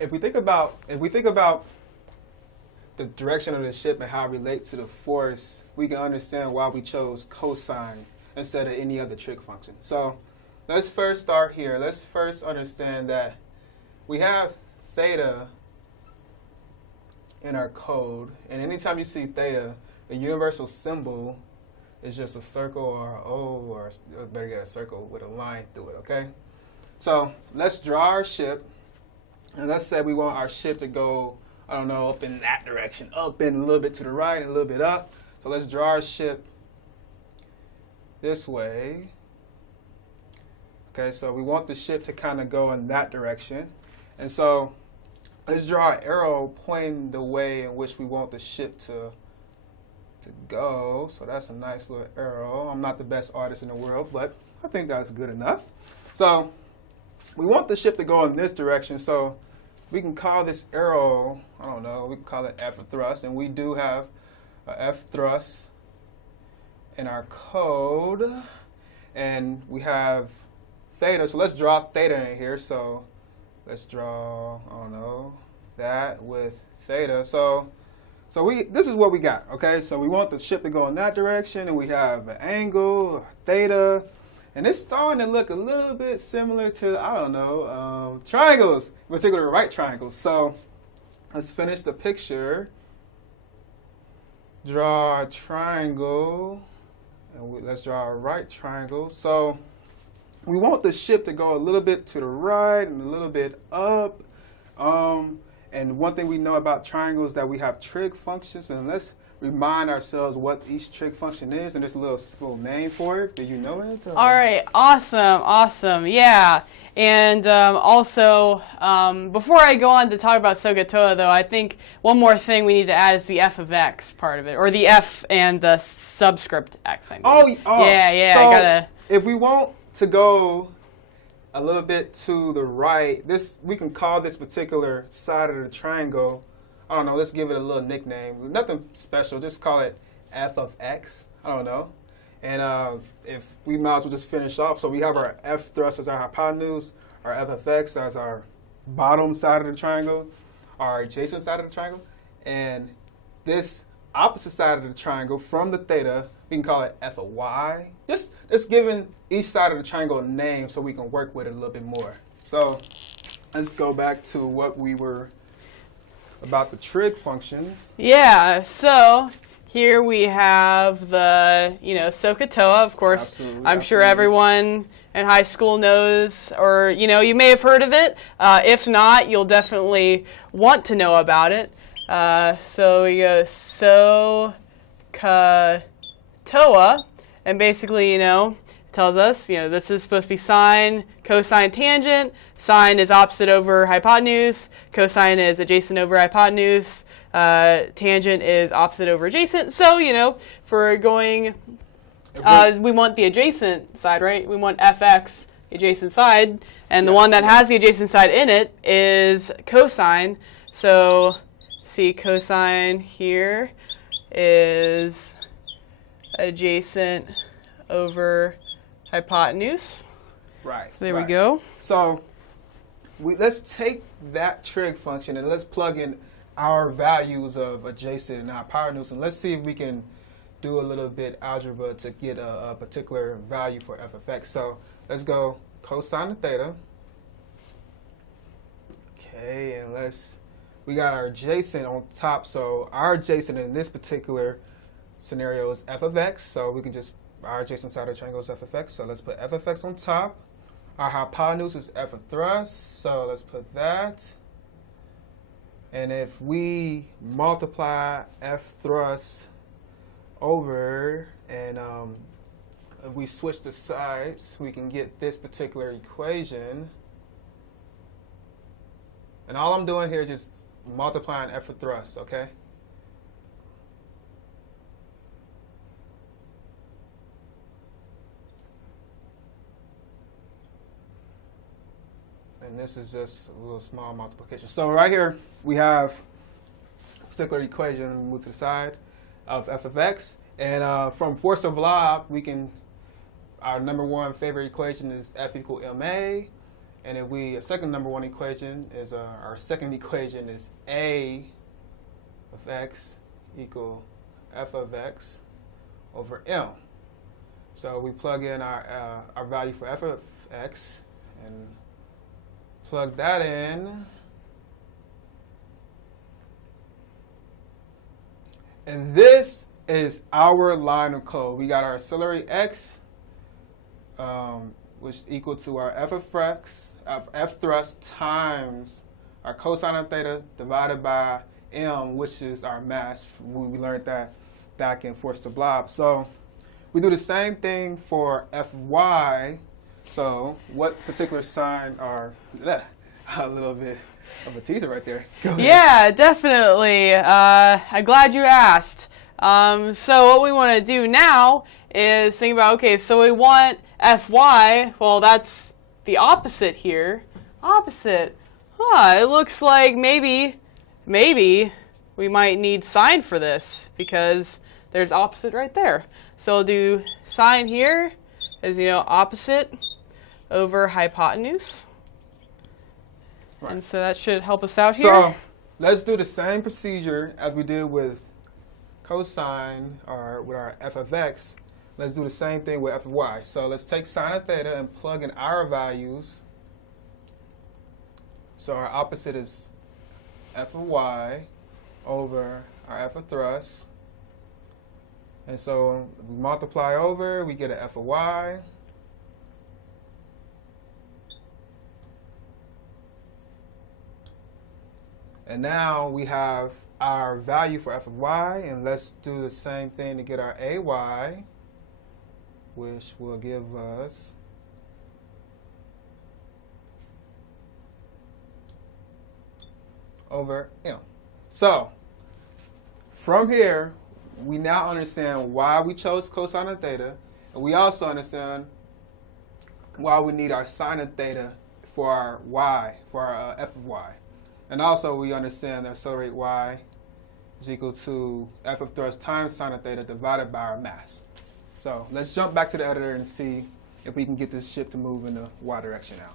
if we think about the direction of the ship and how it relates to the force, we can understand why we chose cosine instead of any other trig function. So let's first start here. Let's first understand that we have theta in our code, and anytime you see theta, the universal symbol is just a circle or an O, or better get a circle with a line through it, okay? So let's draw our ship, and let's say we want our ship to go, I don't know, up in that direction, up and a little bit to the right and a little bit up. So let's draw our ship this way. Okay, so we want the ship to kind of go in that direction. And so let's draw an arrow pointing the way in which we want the ship to go. So that's a nice little arrow. I'm not the best artist in the world, but I think that's good enough. So we want the ship to go in this direction. So we can call this arrow, I don't know, we can call it F of thrust. And we do have a F thrust in our code. And we have theta. So let's draw theta in here. So let's draw, I don't know, that with theta. So this is what we got, okay? So we want the ship to go in that direction, and we have an angle, theta, and it's starting to look a little bit similar to, I don't know, triangles, in particular right triangles. So let's finish the picture. Draw a triangle, and let's draw a right triangle. So we want the ship to go a little bit to the right and a little bit up. And one thing we know about triangles is that we have trig functions, and let's remind ourselves what each trig function is, and there's a little name for it. Do you know it? All right, awesome, yeah. And also, before I go on to talk about SOHCAHTOA, though, I think one more thing we need to add is the f of x part of it, or the f and the subscript x, I mean. Oh, yeah, so I gotta. If we want to go a little bit to the right, we can call this particular side of the triangle, I don't know, let's give it a little nickname. Nothing special, just call it f of x, I don't know. And if we might as well just finish off, so we have our f thrust as our hypotenuse, our f of x as our bottom side of the triangle, our adjacent side of the triangle, and this opposite side of the triangle from the theta, we can call it f of y. Just giving each side of the triangle a name so we can work with it a little bit more. So let's go back to what we were about, the trig functions. Yeah, so here we have the, SOHCAHTOA, of course. Absolutely, I'm sure everyone in high school knows, or, you may have heard of it. If not, you'll definitely want to know about it. So we go SOHCAHTOA, and basically, tells us, this is supposed to be sine, cosine, tangent. Sine is opposite over hypotenuse. Cosine is adjacent over hypotenuse. Tangent is opposite over adjacent. So, for going, we want the adjacent side, right? We want fx, the adjacent side, and the one that has the adjacent side in it is cosine. So see, cosine here is adjacent over hypotenuse. Right. So there we go. So let's take that trig function and let's plug in our values of adjacent and hypotenuse, and let's see if we can do a little bit algebra to get a particular value for f of x. So let's go cosine of theta. Okay, and we got our adjacent on top. So our adjacent in this particular scenario is f of x. So we can just, our adjacent side of the triangle is f of x. So let's put f of x on top. Our hypotenuse is f of thrust. So let's put that. And if we multiply f thrust over, and if we switch the sides, we can get this particular equation. And all I'm doing here is just multiplying f of thrust, okay? And this is just a little small multiplication. So right here, we have a particular equation. We move to the side of f of x. And from force of law, our number one favorite equation is F equal ma. And if a second number one equation is our second equation is a of x equal f of x over m. So we plug in our value for f of x and plug that in. And this is our line of code. We got our auxiliary x, which is equal to our f of f thrust times our cosine of theta divided by m, which is our mass. We learned that back in Force to Blob. So we do the same thing for f of y. So what particular sign are a little bit of a teaser right there. Yeah, definitely. I'm glad you asked. So what we want to do now is think about, okay, so we want Fy, well, that's the opposite here. Opposite. It looks like maybe we might need sine for this because there's opposite right there. So we'll do sine here is, opposite over hypotenuse. Right. And so that should help us out here. So let's do the same procedure as we did with cosine or with our f of x. Let's do the same thing with f of y. So let's take sine of theta and plug in our values. So our opposite is f of y over our f of thrust. And so we multiply over, we get an f of y. And now we have our value for f of y, and let's do the same thing to get our ay, which will give us over m. So from here, we now understand why we chose cosine of theta, and we also understand why we need our sine of theta for our y, for our f of y. And also we understand that accelerate y is equal to f of thrust times sine of theta divided by our mass. So let's jump back to the editor and see if we can get this ship to move in the y direction now.